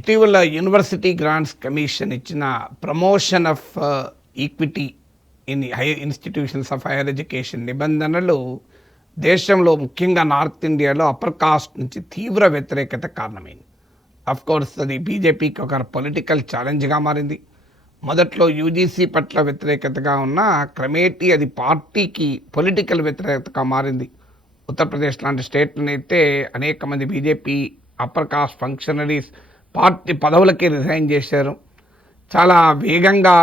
ఇటీవల university grants commission ఇచ్చిన promotion of equity in higher institutions of higher education నిబంధనలు దేశంలో ముఖ్యంగా నార్త్ ఇండియాలో అప్పర్ కాస్ట్ నుంచి తీవ్ర వ్యతిరేకత కారణమైంది. అఫ్ కోర్స్ అది బీజేపీకి ఒక పొలిటికల్ ఛాలెంజ్గా మారింది. మొదట్లో యూజీసీ పట్ల వ్యతిరేకతగా ఉన్న క్రమేటీ అది పార్టీకి పొలిటికల్ వ్యతిరేకతగా మారింది. ఉత్తరప్రదేశ్ లాంటి స్టేట్లనైతే అనేక మంది BJP upper caste functionaries party పదవులకి రిజైన్ చేశారు. చాలా వేగంగా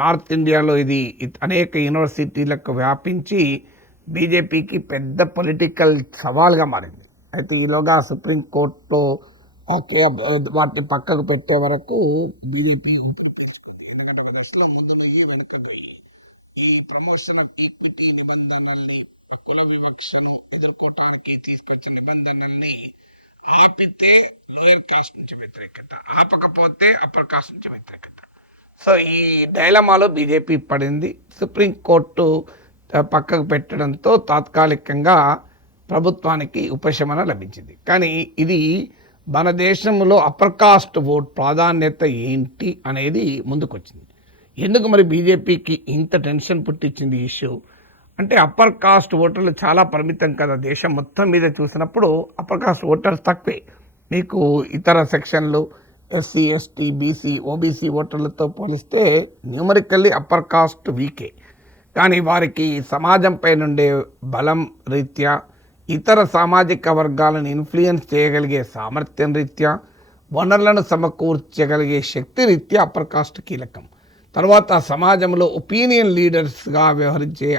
నార్త్ ఇండియాలో ఇది అనేక యూనివర్సిటీలకు వ్యాపించి బీజేపీకి పెద్ద పొలిటికల్ సవాల్గా మారింది. అయితే ఈలోగా సుప్రీంకోర్టులో వాటిని పక్కకు పెట్టే వరకు బీజేపీ ఊపిరి పీల్చుకుంది. ఎందుకంటే ఒక దశలో ముందు పోయి వెనుకకి ఈ ప్రమోషన్ ఆఫ్ ఈక్విటీ నిబంధనల్ని, కుల వివక్షను ఎదుర్కోవటానికి తీసుకొచ్చిన నిబంధనల్ని ఆపితే లోయర్ కాస్ట్ నుంచి వ్యతిరేకత, ఆపకపోతే అప్పర్ కాస్ట్ నుంచి వ్యతిరేకత. సో ఈ డైలమాలో బీజేపీ పడింది. సుప్రీంకోర్టు పక్కకు పెట్టడంతో తాత్కాలికంగా ప్రభుత్వానికి ఉపశమనం లభించింది. కానీ ఇది మన దేశంలో అప్పర్ కాస్ట్ ఓట్ ప్రాధాన్యత ఏంటి అనేది ముందుకొచ్చింది. ఎందుకు మరి బీజేపీకి ఇంత టెన్షన్ పుట్టించింది ఈ ఇష్యూ అంటే, అప్పర్ కాస్ట్ ఓటర్లు చాలా పరిమితం కదా. దేశం మొత్తం మీద చూసినప్పుడు అప్పర్ కాస్ట్ ఓటర్స్ తక్కువే. మీకు ఇతర సెక్షన్లు ఎస్సీ, ఎస్టీ, బీసీ, ఓబీసీ ఓటర్లతో పోలిస్తే న్యూమరికల్లీ అప్పర్ కాస్ట్ వీకే. కానీ వారికి సమాజంపై నుండే బలం రీత్యా, ఇతర సామాజిక వర్గాలను ఇన్ఫ్లుయెన్స్ చేయగలిగే సామర్థ్యం రీత్యా, వనరులను సమకూర్చగలిగే శక్తి రీత్యా అప్పర్ కాస్ట్ కీలకం. తర్వాత సమాజంలో ఒపీనియన్ లీడర్స్గా వ్యవహరించే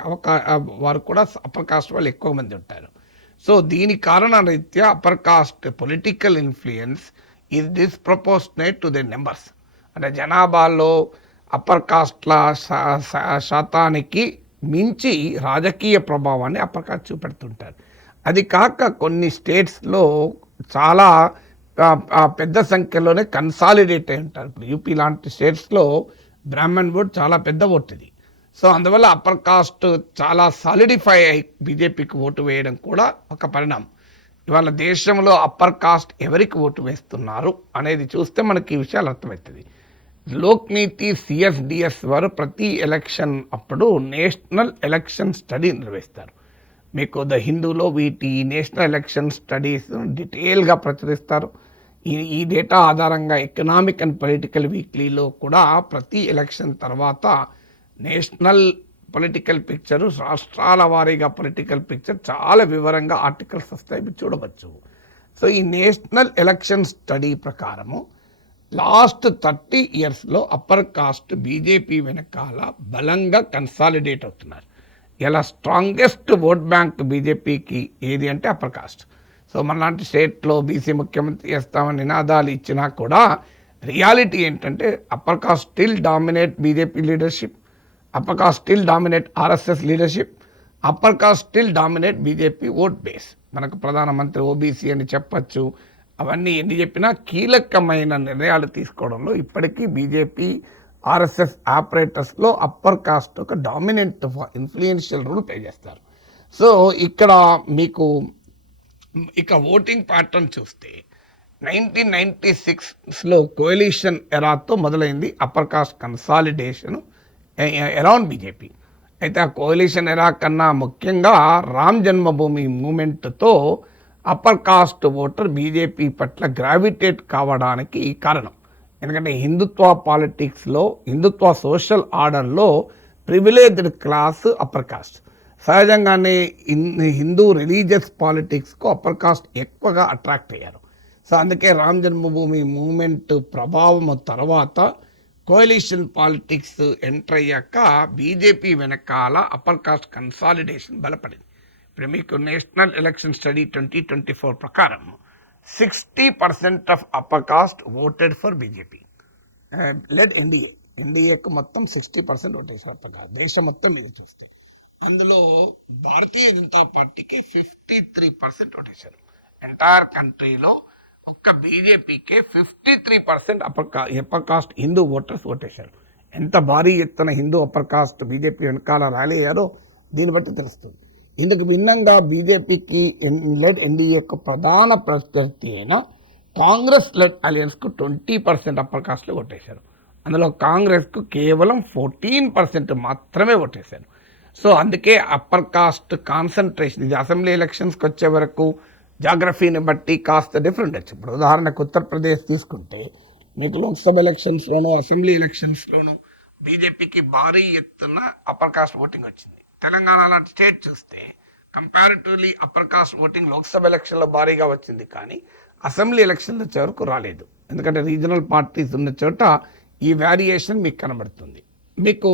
వారు కూడా అప్పర్ కాస్ట్ వాళ్ళు ఎక్కువ మంది ఉంటారు. సో దీని కారణం రీత్యా upper caste political influence is disproportionate to the numbers. అంటే జనాభాలో అప్పర్ కాస్ట్ల శాతానికి మించి రాజకీయ ప్రభావాన్ని అప్పర్ కాస్ట్ చూపెడుతుంటారు. అది కాక కొన్ని స్టేట్స్లో చాలా పెద్ద సంఖ్యలోనే కన్సాలిడేట్ అయి ఉంటారు. ఇప్పుడు యూపీ లాంటి స్టేట్స్లో బ్రాహ్మణ్ ఓట్ చాలా పెద్ద ఓటు ఇది. సో అందువల్ల అప్పర్ కాస్ట్ చాలా సాలిడిఫై అయి బీజేపీకి ఓటు వేయడం కూడా ఒక పరిణామం. ఇవాళ దేశంలో అప్పర్ కాస్ట్ ఎవరికి ఓటు వేస్తున్నారు అనేది చూస్తే మనకి ఈ విషయాలు అర్థమవుతుంది. లోక్నీతి సిఎస్డిఎస్ వారు ప్రతి ఎలక్షన్ అప్పుడు నేషనల్ ఎలక్షన్ స్టడీ నిర్వహిస్తారు. మీకు ద హిందూలో వీటి నేషనల్ ఎలక్షన్ స్టడీస్ డీటెయిల్గా ప్రచురిస్తారు. ఈ డేటా ఆధారంగా ఎకనామిక్ అండ్ పొలిటికల్ వీక్లీలో కూడా ప్రతి ఎలక్షన్ తర్వాత నేషనల్ పొలిటికల్ పిక్చర్, రాష్ట్రాల వారీగా పొలిటికల్ పిక్చర్ చాలా వివరంగా ఆర్టికల్స్ వస్తాయి, మీరు చూడవచ్చు. సో ఈ నేషనల్ ఎలక్షన్ స్టడీ ప్రకారము లాస్ట్ 30 yearsలో అప్పర్ కాస్ట్ బీజేపీ వెనకాల బలంగా కన్సాలిడేట్ అవుతున్నారు. ఇలా స్ట్రాంగెస్ట్ ఓట్ బ్యాంక్ బీజేపీకి ఏది అంటే అప్పర్ కాస్ట్. సో మనలాంటి స్టేట్లో బీసీ ముఖ్యమంత్రి చేస్తామని నినాదాలు ఇచ్చినా కూడా రియాలిటీ ఏంటంటే upper caste still dominate BJP leadership, upper caste still dominate RSS leadership, upper caste still dominate BJP vote base. మనకు ప్రధానమంత్రి ఓబీసీ అని చెప్పచ్చు. అవన్నీ ఎన్ని చెప్పినా కీలకమైన నిర్ణయాలు తీసుకోవడంలో ఇప్పటికీ బీజేపీ ఆర్ఎస్ఎస్ ఆపరేటర్స్లో అప్పర్ కాస్ట్ ఒక డామినెంట్ ఇన్ఫ్లుయెన్షియల్ రోల్ ప్లే చేస్తారు. సో ఇక్కడ మీకు ఇక ఓటింగ్ ప్యాటర్న్ చూస్తే 1996లో కోయలిషన్ ఎరాతో మొదలైంది upper caste consolidation around BJP. అయితే ఆ కోయలిషన్ ఎరా కన్నా ముఖ్యంగా రామ్ జన్మభూమి మూమెంట్తో అప్పర్ కాస్ట్ ఓటర్ బీజేపీ పట్ల గ్రావిటేట్ కావడానికి కారణం. ఎందుకంటే హిందుత్వ పాలిటిక్స్లో, హిందుత్వ సోషల్ ఆర్డర్లో ప్రివిలేజ్డ్ క్లాస్ అప్పర్ కాస్ట్. సహజంగానే హిందూ రిలీజియస్ పాలిటిక్స్కు అప్పర్ కాస్ట్ ఎక్కువగా అట్రాక్ట్ అయ్యారు. సో అందుకే రామ్ జన్మభూమి మూమెంట్ ప్రభావం తర్వాత కోయలిషన్ పాలిటిక్స్ ఎంటర్ అయ్యాక బీజేపీ వెనకాల అప్పర్ కాస్ట్ కన్సాలిడేషన్ బలపడింది. ఇప్పుడు మీకు నేషనల్ ఎలక్షన్ స్టడీ 2024 ప్రకారం 60% of upper caste voted for BJP led ఎన్డీఏకు మొత్తం 60% ఓటేసారు అప్పర్ కాస్ట్ దేశం మొత్తం మీద చూస్తే. అందులో భారతీయ జనతా పార్టీకి 53% ఓటేశారు. ఎంటైర్ కంట్రీలో ఒక్క బీజేపీకే 53% అప్పర్ కాస్ట్ హిందూ ఓటర్స్ ఓటేశారు. ఎంత భారీ ఎత్తున హిందూ అప్పర్ కాస్ట్ బీజేపీ వెనకాల ర్యాలీ అయ్యారో దీన్ని బట్టి తెలుస్తుంది. ఇందుకు భిన్నంగా బీజేపీకి లెడ్ ఎన్డీఏకు ప్రధాన ప్రత్యర్థి అయిన కాంగ్రెస్ లెడ్ అలయన్స్కు 20% అప్పర్ కాస్ట్లో ఓటేశారు. అందులో కాంగ్రెస్కు కేవలం 14% మాత్రమే ఓటేశారు. సో అందుకే అప్పర్ కాస్ట్ కాన్సన్ట్రేషన్, ఇది అసెంబ్లీ ఎలక్షన్స్కి వచ్చే వరకు జాగ్రఫీని బట్టి కాస్త డిఫరెంట్ వచ్చు. ఇప్పుడు ఉదాహరణకు ఉత్తరప్రదేశ్ తీసుకుంటే మీకు లోక్సభ ఎలక్షన్స్లోనూ అసెంబ్లీ ఎలక్షన్స్లోనూ బీజేపీకి భారీ ఎత్తున అప్పర్ కాస్ట్ ఓటింగ్ వచ్చింది. తెలంగాణ లాంటి స్టేట్ చూస్తే comparatively upper caste voting Lok Sabha ఎలక్షన్లో భారీగా వచ్చింది, కానీ అసెంబ్లీ ఎలక్షన్లు వచ్చే వరకు రాలేదు. ఎందుకంటే రీజనల్ పార్టీస్ ఉన్న చోట ఈ వేరియేషన్ మీకు కనబడుతుంది. మీకు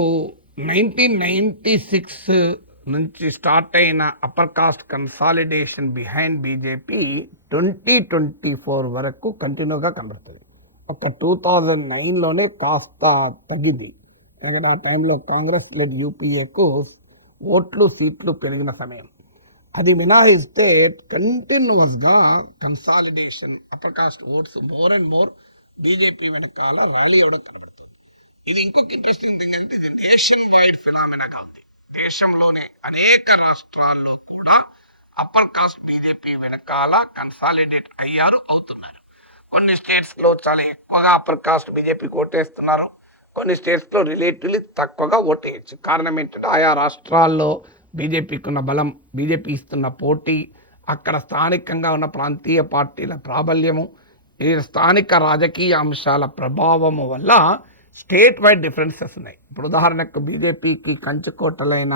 1996 నుంచి స్టార్ట్ అయిన upper caste consolidation behind BJP 2024 వరకు కంటిన్యూగా కనబడుతుంది. ఒక 2009లోనే కాస్త తగ్గింది. ఎందుకంటే ఆ టైంలో కాంగ్రెస్ లెడ్ యూపీఏకు ఓట్లు సీట్లు పెరిగిన సమయం. అది మినహాయిస్తే కంటిన్యూస్గా consolidation upper caste votes more and more BJP వెనకాల ర్యాలీ అవడం కనబడుతుంది. ఇది ఇంకొక ఇంట్రెస్టింగ్ థింగ్ అంటే ఇది నేషన్ వైడ్ ఫినామినా కాదు. దేశంలోనే అనేక రాష్ట్రాల్లో కూడా అప్పర్ కాస్ట్ బీజేపీ వెనకాల కన్సాలిడేట్ అవుతున్నారు. కొన్ని స్టేట్స్లో చాలా ఎక్కువగా అప్పర్ కాస్ట్ బీజేపీకి ఓటేస్తున్నారు, కొన్ని స్టేట్స్లో రిలేటివ్లీ తక్కువగా ఓటేయచ్చు. కారణం ఏంటంటే ఆయా రాష్ట్రాల్లో బీజేపీకి ఉన్న బలం, బీజేపీ ఇస్తున్న పోటీ, అక్కడ స్థానికంగా ఉన్న ప్రాంతీయ పార్టీల ప్రాబల్యము, ఈ స్థానిక రాజకీయ అంశాల ప్రభావము వల్ల స్టేట్ వైడ్ డిఫరెన్సెస్ ఉన్నాయి. ఇప్పుడు ఉదాహరణకు బీజేపీకి కంచుకోటలైన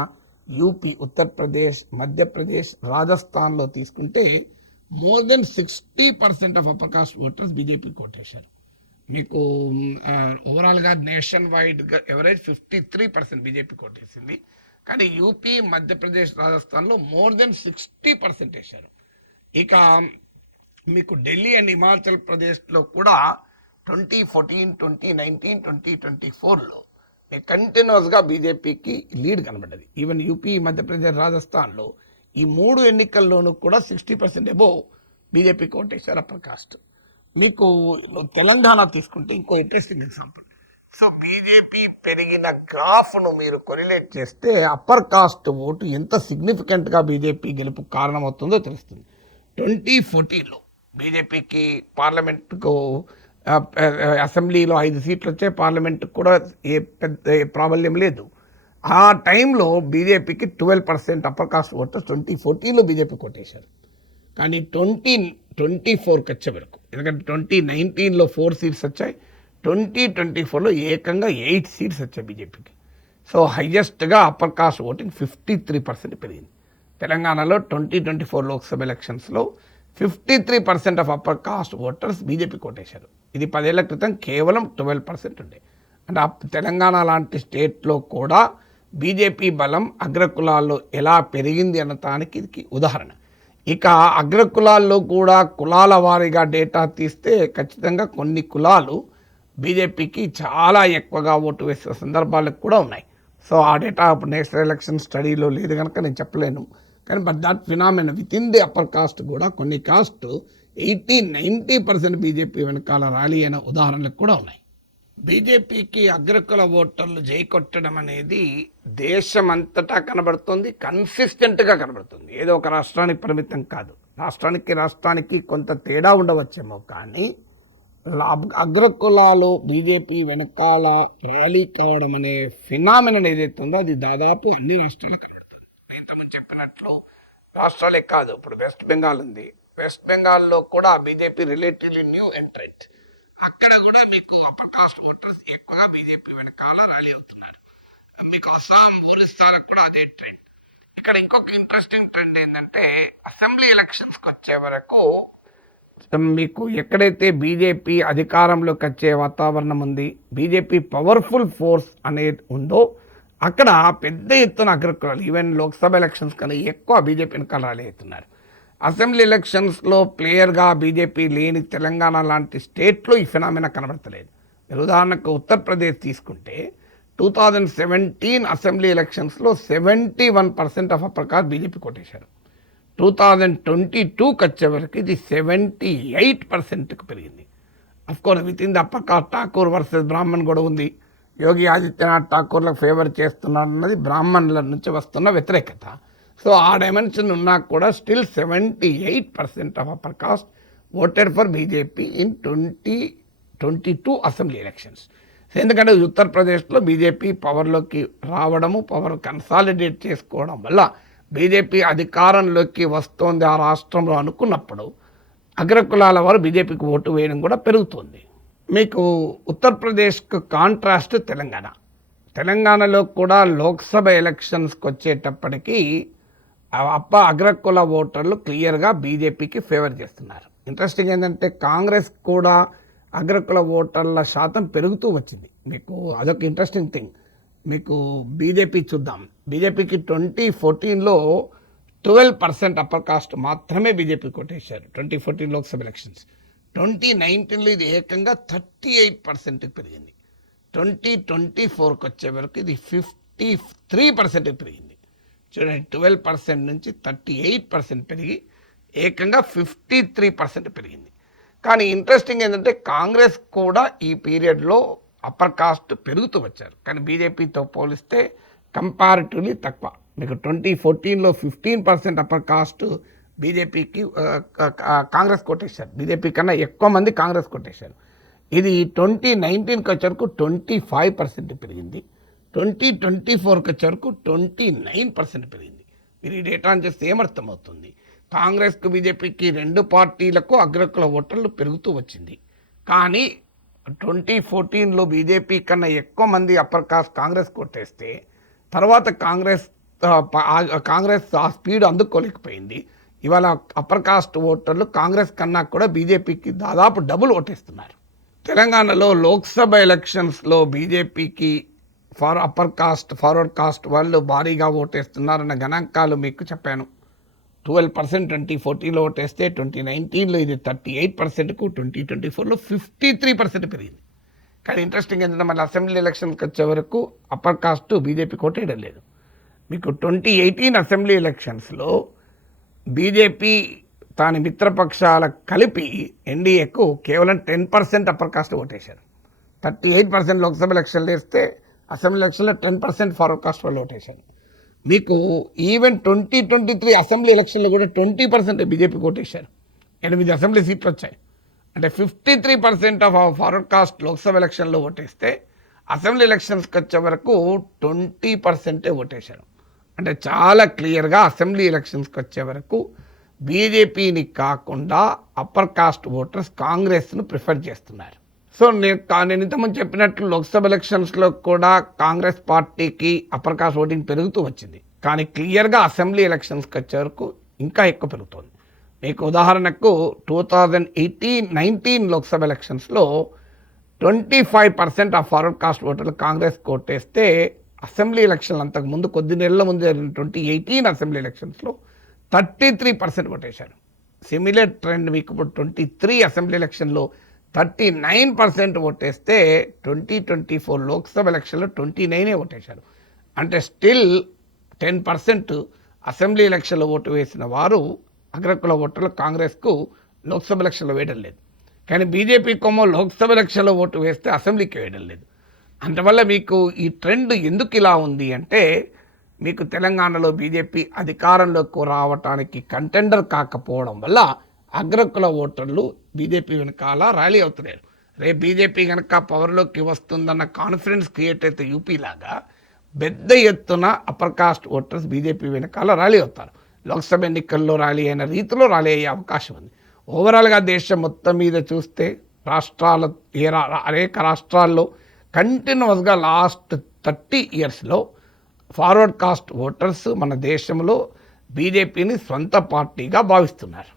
యూపీ, ఉత్తరప్రదేశ్, మధ్యప్రదేశ్, రాజస్థాన్లో తీసుకుంటే more than 60% of upper cost voters బీజేపీకి ఓటేశారు. మీకు ఓవరాల్గా నేషన్ వైడ్గా ఎవరేజ్ 53% బీజేపీకి ఓటేసింది, కానీ యూపీ, మధ్యప్రదేశ్, రాజస్థాన్లో మోర్ దెన్ 60% వేశారు. ఇక మీకు ఢిల్లీ అండ్ హిమాచల్ ప్రదేశ్లో కూడా 2014, 2019, 2024లో కంటిన్యూస్గా బీజేపీకి లీడ్ కనబడ్డది. ఈవెన్ యూపీ, మధ్యప్రదేశ్, రాజస్థాన్లో ఈ 3 ఎన్నికల్లోనూ కూడా 60% అబోవ్ బీజేపీకి ఓటేశారు అప్పర్ కాస్ట్. మీకు తెలంగాణ తీసుకుంటే ఇంకో ఇంట్రెస్టింగ్ ఎగ్జాంపుల్. సో బీజేపీ పెరిగిన గ్రాఫ్ను మీరు కొరిలేట్ చేస్తే అప్పర్ కాస్ట్ ఓటు ఎంత సిగ్నిఫికెంట్గా బీజేపీ గెలుపు కారణమవుతుందో తెలుస్తుంది. 2014లో బీజేపీకి పార్లమెంటుకు అసెంబ్లీలో 5 సీట్లు వచ్చాయి, పార్లమెంటుకు కూడా పెద్ద ప్రాబల్యం లేదు. ఆ టైంలో బీజేపీకి 12% అప్పర్ కాస్ట్ ఓటర్స్ 2014లో బీజేపీ కొట్టేశారు. కానీ 2024కి వచ్చే వరకు, ఎందుకంటే 2019లో 4 సీట్స్ వచ్చాయి, 2024లో ఏకంగా 8 సీట్స్ వచ్చాయి బీజేపీకి. సో హైయెస్ట్గా అప్పర్ కాస్ట్ ఓటింగ్ 53% పెరిగింది. తెలంగాణలో 2024 లోక్సభ ఎలక్షన్స్లో 53% of upper cost voters BJP కొట్టేశారు. ఇది 10 ఏళ్ల క్రితం కేవలం 12% ఉండే. అంటే తెలంగాణ లాంటి స్టేట్లో కూడా బీజేపీ బలం అగ్రకులాల్లో ఎలా పెరిగింది అన్నదానికి ఇది ఉదాహరణ. ఇక అగ్రకులాల్లో కూడా కులాల వారీగా డేటా తీస్తే ఖచ్చితంగా కొన్ని కులాలు బీజేపీకి చాలా ఎక్కువగా ఓటు వేసే సందర్భాలు కూడా ఉన్నాయి. సో ఆ డేటా ఇప్పుడు నేషనల్ ఎలక్షన్ స్టడీలో లేదు కనుక నేను చెప్పలేను. కానీ but that phenomena with in the upper cost కూడా కొన్ని కాస్ట్ 80-90% బీజేపీ వెనకాల ర్యాలీ అయిన ఉదాహరణలు కూడా ఉన్నాయి. బీజేపీకి అగ్రకుల ఓటర్లు జై కొట్టడం అనేది దేశమంతటా కనబడుతుంది, కన్సిస్టెంట్గా కనబడుతుంది. ఏదో ఒక రాష్ట్రానికి పరిమితం కాదు. రాష్ట్రానికి కొంత తేడా ఉండవచ్చేమో, కానీ అగ్రకులాలు బీజేపీ వెనకాల ర్యాలీ కావడం అనే ఫినామినన్ ఏదైతే ఉందో అది దాదాపు అన్ని రాష్ట్రాలకు కనబడుతుంది. ఇంతకుముందు చెప్పినట్లు రాష్ట్రాలే కాదు, ఇప్పుడు వెస్ట్ బెంగాల్ ఉంది, వెస్ట్ బెంగాల్లో కూడా బీజేపీ రిలేటివ్లీ న్యూ ఎంట్రెంట్, అక్కడ కూడా మీకు అప్పర్ కాస్ట్ ఓటర్స్ ఎక్కువగా బీజేపీ వెనకాల ర్యాలీ అవుతున్నారు. మీకు అస్సాం, ఒరిస్సాలకు కూడా అదే ట్రెండ్. ఇక్కడ ఇంకొక ఇంట్రెస్టింగ్ ట్రెండ్ ఏంటంటే అసెంబ్లీ ఎలక్షన్స్కి వచ్చే వరకు మీకు ఎక్కడైతే బీజేపీ అధికారంలోకి వచ్చే వాతావరణం ఉంది, బీజేపీ పవర్ఫుల్ ఫోర్స్ అనేది ఉందో అక్కడ పెద్ద ఎత్తున అగ్రకులాలు ఈవెన్ లోక్సభ ఎలక్షన్స్ కన్నా ఎక్కువ బీజేపీ వెనకాల ర్యాలీ అవుతున్నారు. అసెంబ్లీ ఎలక్షన్స్లో ప్లేయర్గా బీజేపీ లేని తెలంగాణ లాంటి స్టేట్లో ఈ ఫినామినా కనబడతలేదు. ఉదాహరణకు ఉత్తరప్రదేశ్ తీసుకుంటే 2017 అసెంబ్లీ ఎలక్షన్స్లో 71% ఆఫ్ అప్పర్ కాస్ట్ బీజేపీ కొట్టేశారు. 2022కి వచ్చే వరకు ఇది 78%కు పెరిగింది. Of course within the upper caste Thakur versus Brahman కూడా ఉంది. యోగి ఆదిత్యనాథ్ ఠాకూర్లకు ఫేవర్ చేస్తున్నారు అన్నది బ్రాహ్మణుల నుంచి వస్తున్న వ్యతిరేకత. సో ఆ డైమెన్షన్ ఉన్నా కూడా still 78% of upper caste voted for BJP in 2022 assembly elections. ఎందుకంటే ఉత్తరప్రదేశ్లో బీజేపీ పవర్లోకి రావడము, పవర్ కన్సాలిడేట్ చేసుకోవడం వల్ల బీజేపీ అధికారంలోకి వస్తోంది ఆ రాష్ట్రంలో అనుకున్నప్పుడు అగ్రకులాల వారు బీజేపీకి ఓటు వేయడం కూడా పెరుగుతుంది. మీకు ఉత్తరప్రదేశ్కు కాంట్రాస్ట్ తెలంగాణలో కూడా లోక్సభ ఎలక్షన్స్కి వచ్చేటప్పటికీ అగ్రకుల ఓటర్లు క్లియర్గా బీజేపీకి ఫేవర్ చేస్తున్నారు. ఇంట్రెస్టింగ్ ఏంటంటే కాంగ్రెస్ కూడా అగ్రకుల ఓటర్ల శాతం పెరుగుతూ వచ్చింది. మీకు అదొక ఇంట్రెస్టింగ్ థింగ్. మీకు బీజేపీ చూద్దాం. బీజేపీకి 2014లో 12% అప్పర్ కాస్ట్ మాత్రమే బీజేపీ కొట్టేశారు 2014 లోక్సభ ఎలక్షన్స్. 2019లో ఇది ఏకంగా 38% పెరిగింది. 2024కి వచ్చే వరకు ఇది 53% పెరిగింది. చూడండి, 12% నుంచి 38% పెరిగి ఏకంగా 53% పెరిగింది. కానీ ఇంట్రెస్టింగ్ ఏంటంటే కాంగ్రెస్ కూడా ఈ పీరియడ్లో అప్పర్ కాస్ట్ పెరుగుతూ వచ్చారు. కానీ బీజేపీతో పోలిస్తే కంపారిటివ్లీ తక్కువ. మీకు 2014లో 15% అప్పర్ కాస్ట్ బీజేపీకి కాంగ్రెస్ కొట్టేశారు. బీజేపీ కన్నా ఎక్కువ మంది కాంగ్రెస్ కొట్టేశారు. ఇది 2019కి వచ్చేవరకు 25% పెరిగింది. 2024కి వచ్చేవరకు 29% పెరిగింది. మీరు ఈ డేటాను చేస్తే ఏమర్థమవుతుంది? కాంగ్రెస్కు బీజేపీకి రెండు పార్టీలకు అగ్రకుల ఓటర్లు పెరుగుతూ వచ్చింది. కానీ 2014లో బీజేపీ కన్నా ఎక్కువ మంది అప్పర్ కాస్ట్ కాంగ్రెస్ కొట్టేస్తే తర్వాత కాంగ్రెస్ ఆ స్పీడ్ అందుకోలేకపోయింది. ఇవాళ అప్పర్ కాస్ట్ ఓటర్లు కాంగ్రెస్ కన్నా కూడా బీజేపీకి దాదాపు డబుల్ ఓటేస్తున్నారు. తెలంగాణలో లోక్సభ ఎలక్షన్స్లో బీజేపీకి ఫార్వర్డ్ కాస్ట్ వాళ్ళు భారీగా ఓటేస్తున్నారన్న గణాంకాలు మీకు చెప్పాను. 12% 2014లో ఓటేస్తే 2019లో ఇది 38%కు, 2024లో 53% పెరిగింది. కానీ ఇంట్రెస్టింగ్ ఏంటంటే మళ్ళీ అసెంబ్లీ ఎలక్షన్కి వచ్చే వరకు అప్పర్ కాస్ట్ బీజేపీ కొట్టేయడం లేదు. మీకు 2018 అసెంబ్లీ ఎలక్షన్స్లో బీజేపీ తాని మిత్రపక్షాల కలిపి ఎన్డీఏకు కేవలం 10% అప్పర్ కాస్ట్ ఓటేశారు. 38% లోక్సభ ఎలక్షన్లు వేస్తే అసెంబ్లీ ఎలక్షన్లో 10% ఫార్వర్డ్ కాస్ట్ వాళ్ళు ఓటేశారు. మీకు ఈవెన్ 2023 అసెంబ్లీ ఎలక్షన్లో కూడా 20% బీజేపీ ఓటేశారు. 8 అసెంబ్లీ సీట్లు వచ్చాయి. అంటే 53% ఆఫ్ ఫార్వర్డ్ కాస్ట్ లోక్సభ ఎలక్షన్లో ఓటేస్తే అసెంబ్లీ ఎలక్షన్స్కి వచ్చే వరకు 20% ఓటేశారు. అంటే చాలా క్లియర్గా అసెంబ్లీ ఎలక్షన్స్కి వచ్చే వరకు బీజేపీని కాకుండా అప్పర్ కాస్ట్ ఓటర్స్ కాంగ్రెస్ను ప్రిఫర్ చేస్తున్నారు. సో నేను ఇంతకుముందు చెప్పినట్లు లోక్సభ ఎలక్షన్స్లో కూడా కాంగ్రెస్ పార్టీకి అప్పర్ కాస్ట్ ఓటింగ్ పెరుగుతూ వచ్చింది. కానీ క్లియర్గా అసెంబ్లీ ఎలక్షన్స్కి వచ్చే వరకు ఇంకా ఎక్కువ పెరుగుతుంది. మీకు ఉదాహరణకు 2019 లోక్సభ ఎలక్షన్స్లో 25% ఆఫ్ ఫార్వర్డ్ కాస్ట్ ఓటర్లు కాంగ్రెస్ కోటేస్తే అసెంబ్లీ ఎలక్షన్లు అంతకుముందు కొద్ది నెలల ముందు జరిగిన 2018 అసెంబ్లీ ఎలక్షన్స్లో 33% ఓటేశారు. సిమిలర్ ట్రెండ్ మీకు ఇప్పుడు 23 అసెంబ్లీ ఎలక్షన్లో 39% ఓటేస్తే 2024 లోక్సభ ఎలక్షన్లో 29 ఓటేశారు. అంటే స్టిల్ 10% అసెంబ్లీ ఎలక్షన్లో ఓటు వేసిన వారు అగ్రకుల ఓటర్లు కాంగ్రెస్కు లోక్సభ ఎలక్షన్లో వేయడం లేదు. కానీ బీజేపీ కొమ్మో లోక్సభ ఎలక్షన్లో ఓటు వేస్తే అసెంబ్లీకి వేయడం లేదు. అందువల్ల మీకు ఈ ట్రెండ్ ఎందుకు ఇలా ఉంది అంటే మీకు తెలంగాణలో బీజేపీ అధికారంలోకి రావటానికి కంటెండర్ కాకపోవడం వల్ల అగ్రకుల ఓటర్లు బీజేపీ వెనకాల ర్యాలీ అవుతున్నారు. రేపు బీజేపీ కనుక పవర్లోకి వస్తుందన్న కాన్ఫిడెన్స్ క్రియేట్ అయితే యూపీ లాగా పెద్ద ఎత్తున అప్పర్ కాస్ట్ ఓటర్స్ బీజేపీ వెనకాల ర్యాలీ అవుతారు. లోక్సభ ఎన్నికల్లో ర్యాలీ అయిన రీతిలో ర్యాలీ అయ్యే అవకాశం ఉంది. ఓవరాల్గా దేశం మొత్తం మీద చూస్తే అనేక రాష్ట్రాల్లో కంటిన్యూస్గా లాస్ట్ 30 ఇయర్స్లో ఫార్వర్డ్ కాస్ట్ ఓటర్స్ మన దేశంలో బీజేపీని సొంత పార్టీగా భావిస్తున్నారు.